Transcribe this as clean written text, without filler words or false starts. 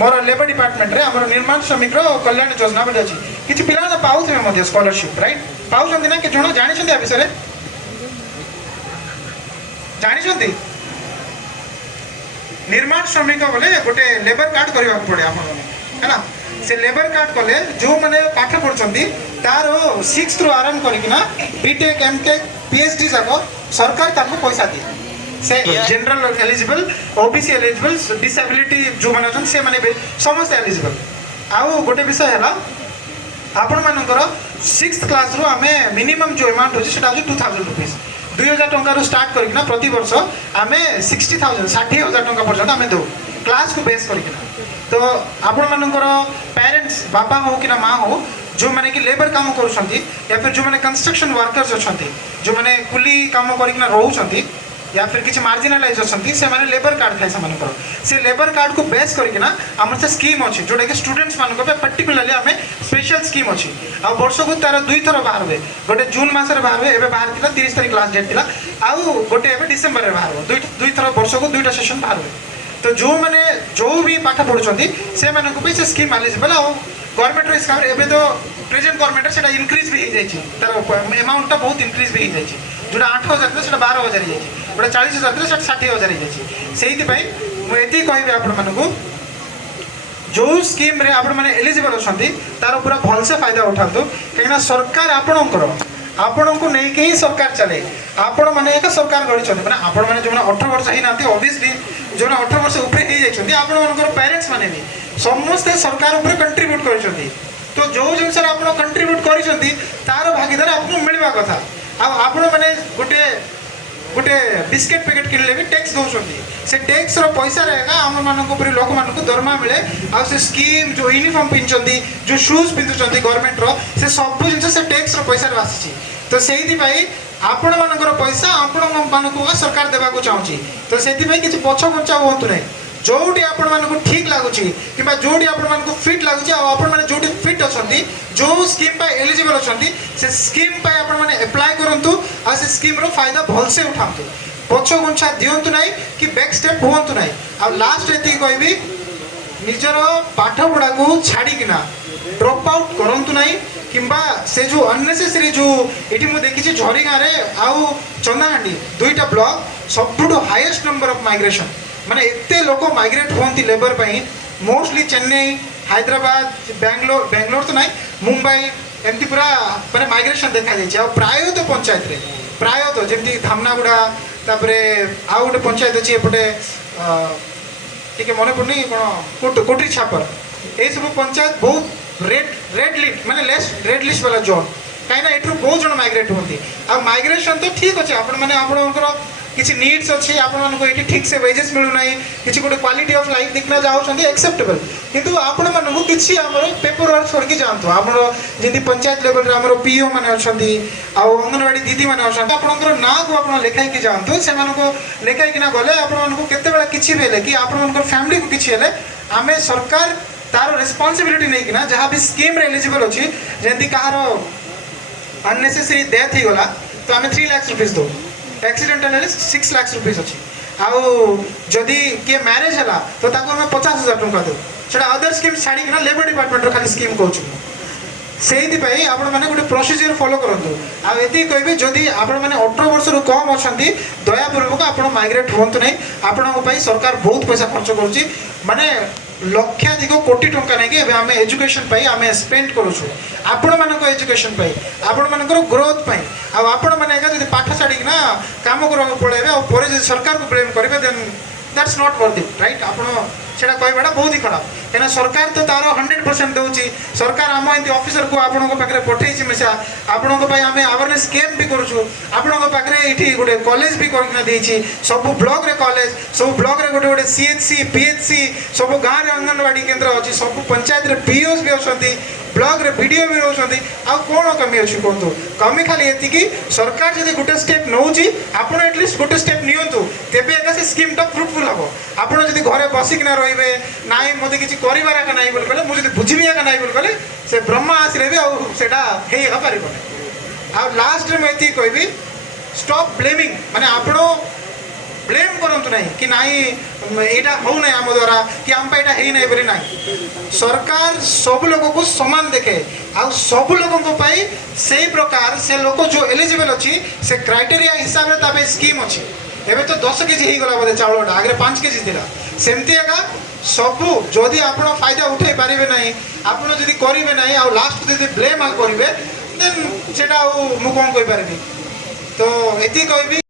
मोर labour department रे हमर निर्माण श्रमिक कल्याण योजना बोली अछि किछि पिला पाउथे मध्ये स्कॉलरशिप राइट पाउछन्ती ना कि जण जानि छन्ती आ विषय जानि छन्ती निर्माण श्रमिक बोले गोटे लेबर कार्ड करबा पड़े आपन है ना से लेबर कार्ड कले जो माने पाठ पढछन्ती तार 6th रु आरंभ करिकिना बीटेक एमटेक पीएचडी जाको सरकार ताको पैसा दिए से general eligible OBC eligible disability जो माने अछन से माने समस्त एलिजिबल आउ गोटे विषय हैला आपण मानकर 6th क्लास रु आमे मिनिमम जो अमाउंट होछि सेटा होछि 2000 रुपीस 2000 टंका रु स्टार्ट करिकिना प्रति वर्ष आमे 60000 60000 टंका पर्यंत आमे दो क्लास को बेस करिकिना तो आपण मानकर पेरेंट्स बाबा हो कि ना माँ हो जो मैंने कि लेबर काम करुछंती या फिर जो मैंने कंस्ट्रक्शन वर्कर्स अछंती जो मैंने कुली काम करिकिना रहउछंती या फिर किसी मार्जिनालाइज अछंती से माने लेबर कार्ड थाय समानकर से लेबर कार्ड को बेस करिकिना हमर से स्कीम अछि जोटा कि स्टूडेंट्स मानको पे पर्टिकुलरली हमें स्पेशल स्कीम अछि आ वर्ष को तार दुई थर बाहरबे गोटे जून मास रे बाहरबे एबे बाहर थिला 30 तारिख लास्ट डेट थिला आ गोटे एबे डिसेंबर रे बाहरबो दुई थर वर्ष को दुईटा सेशन बाहरबे तो जो मैंने जो भी पाठ पढ़ुछंती से मानको पे से स्कीम एलिजिबल आ गवर्नमेंट रे स्कीम एबे तो प्रेजेंट गवर्नमेंट सेटा इंक्रीज भी हो जाइछि तार अमाउंट टा बहुत इंक्रीज भी हो जाइछि जोटा 8000 सेटा 12000 हो जाइछि गोटे 40000 सेटा 60000 हो जाइछि सेहिति पई मु एति कहबे आपण मानको जो स्कीम रे आपण माने एलिजिबल अछंती तार पूरा भल से फायदा उठांतु कहिना सरकार आपणकर आपण को नहीं के ही सरकार चले आपण माने एक सरकार गढी छथि माने आपण माने जो 18 वर्ष ही नाते ऑब्वियसली जो 18 वर्ष ऊपर ही जाइछथि आपण मानकर पेरेंट्स माने भी समस्त सरकार ऊपर कंट्रीब्यूट करिछथि तो जो जिनस आपण कंट्रीब्यूट करिछथि तार भागीदार आपको मिलवा कथा आ आपण माने गोटे गोटे बिस्किट पैकेट किनले भी टैक्स दउछथि से टैक्स रो पैसा रहेगा हम मानक ऊपर लोक मानक दरमा मिले आ से स्कीम जो यूनिफॉर्म पिनचंती जो शूज पिनचंती गवर्नमेंट रो से सब जिनस से टैक्स रो पैसा आसी तो सेहिति पई आपण मानकर पैसा आपण मानक सरकार देबा को चाहूची तो सेति पई किछ पछ खर्चा होंतु नै जोटी आपण मानक ठीक लागुची किबा जोटी आपण मानक फिट लागुची आ आपण माने जोटी फिट अछंती जो स्कीम पई एलिजिबल अछंती से स्कीम पई आपण माने अप्लाई करंतु आ से स्कीम रो फायदा भल से उठांतु पछ गुंछा दियंतु नै कि बैक स्टेप होंतु नै आ लास्ट एति कहबी निजर पाठ पढ़ा को छाड़ी किना ड्रॉप आउट करंतु नै किंबा से जो अननेसेसरी जो एटी मु देखि छी झरीगा रे आउ चंदाहांडी दुईटा ब्लॉक सबटू हाईएस्ट नंबर ऑफ माइग्रेशन माने एते लोक माइग्रेट होंती लेबर पई मोस्टली चेन्नई हैदराबाद बेंगलोर तो नहीं मुंबई एमती पूरा माने माइग्रेशन देखा जाय आ प्राय तो पंचायत रे प्राय तो जेमती धामनागुड़ा तापरे आ गोटे पंचायत अछि एपटे ठीक है मन पड़नी कोन कोटरी छापर ए सब पंचायत बहुत रेड लिस्ट माने लेस रेड लिस्ट वाला जोन कहीं एठू बहुत जन माइग्रेट होंती आ माइग्रेशन तो ठीक अच्छे आपण माने आपणकर किसी नीड्स अच्छी आपको ये ठीक से वेजेस मिलूना किसी गोटे क्वालिटी ऑफ लाइफ देखना चाहते एक्सेप्टेबल किंतु आपण मानू किसी आमर पेपर वर्क छोड़की जातु आमर जमी पंचायत लेवल आमर पीओ मैंने अच्छा अंगनवाड़ी दीदी मैंने अच्छा आपंकर ना को आप लेखाई जातु से लेखाई गले आपको केत किसी भी कि आप फैमिली को किसी आम सरकार तार रेस्पॉन्सिबिलिटी नहीं कि जहाँ भी स्कीम एलिजिबल अच्छी जमी कहार अननेसेसरी डेथ हो गला तो आम 3 लाख रुपीस दो एक्सीडेंटल 6 लाख रुपीस अच्छी आउ जदि किए मैरेज है तो ताको हमें 50,000 टंका दो सेटा अदर स्कीम छाड़ी लेबर डिपार्टमेंट खाली स्कीम कहूँ से आपण मैंने गोटे प्रोसीजर फॉलो करूँ आती कहबी जदि आपण मैंने 18 वर्ष रु कम अच्छा दयापूर्वक आप माइग्रेट हूँ नहीं आपण सरकार बहुत पैसा खर्च करुँची माने लक्षाधिक कोटी टंका नहीं कि आम एजुकेशन आम स्पेंड करूँ आपण मान एजुकेशन आपण मानकर ग्रोथ आपण मैंने पाठ छाड़ी काम करने पड़े सरकार को ब्लेम करेंगे then that's not worth it right आपड़ से कहवाटा बहुत ही खराब कहीं सरकार तो तार 100% दूसरी सरकार आम एमती ऑफिसर को आपण पाखे पठे मिशा आपण आम अवेयरनेस कैंप भी करूँ आपण पाखे ये गोटे कॉलेज भी करके सब ब्लॉक रे कॉलेज सब ब्लॉक रे गोटे गोटे सीएचसी पीएचसी सब गाँव में अंगनवाड़ी केन्द्र अच्छी सब पंचायत रे पीओस भी अच्छा ब्लॉक रे वीडियो भी रोचंती आ कौन कमी अच्छी कहतु कमी खाली ये सरकार जब गोटे स्टेप नौची आपड़ एटलिस्ट गोटे स्टेप नियंतु तेबे एका से स्कीम टा फ्रुटफुल हम आपड़ जब घरे बसिकिना रे ना मत कि करार एका ना बोल कहले मुझे बुझी एका ना बोल कहले से ब्रह्मा आसिले भी आटा आ लास्ट में मुझे कहबी स्टॉप ब्लेमिंग माने आपड़ ब्लेम करंतु नहीं कि नहीं एटा हो नहीं आम द्वारा कि आम पे एटा है नहीं बोली नहीं सरकार सब लोगों को समान देखे आ सब लोगों को पाई से प्रकार से लोक जो एलिजिबल अच्छी से क्राइटेरिया हिसाब से ताबे स्कीम अच्छी एबे तो 10 केजी ही गला बोले चावलटा आगे 5 केजी थिला सेमती एका सबू जदि आपण फायदा उठे पारिबे नहीं आपण जदि करिवे नहीं आ लास्ट जदि ब्लेम करिवे देन सेटा मु कोन कहि पारिबी तो एति कहबी।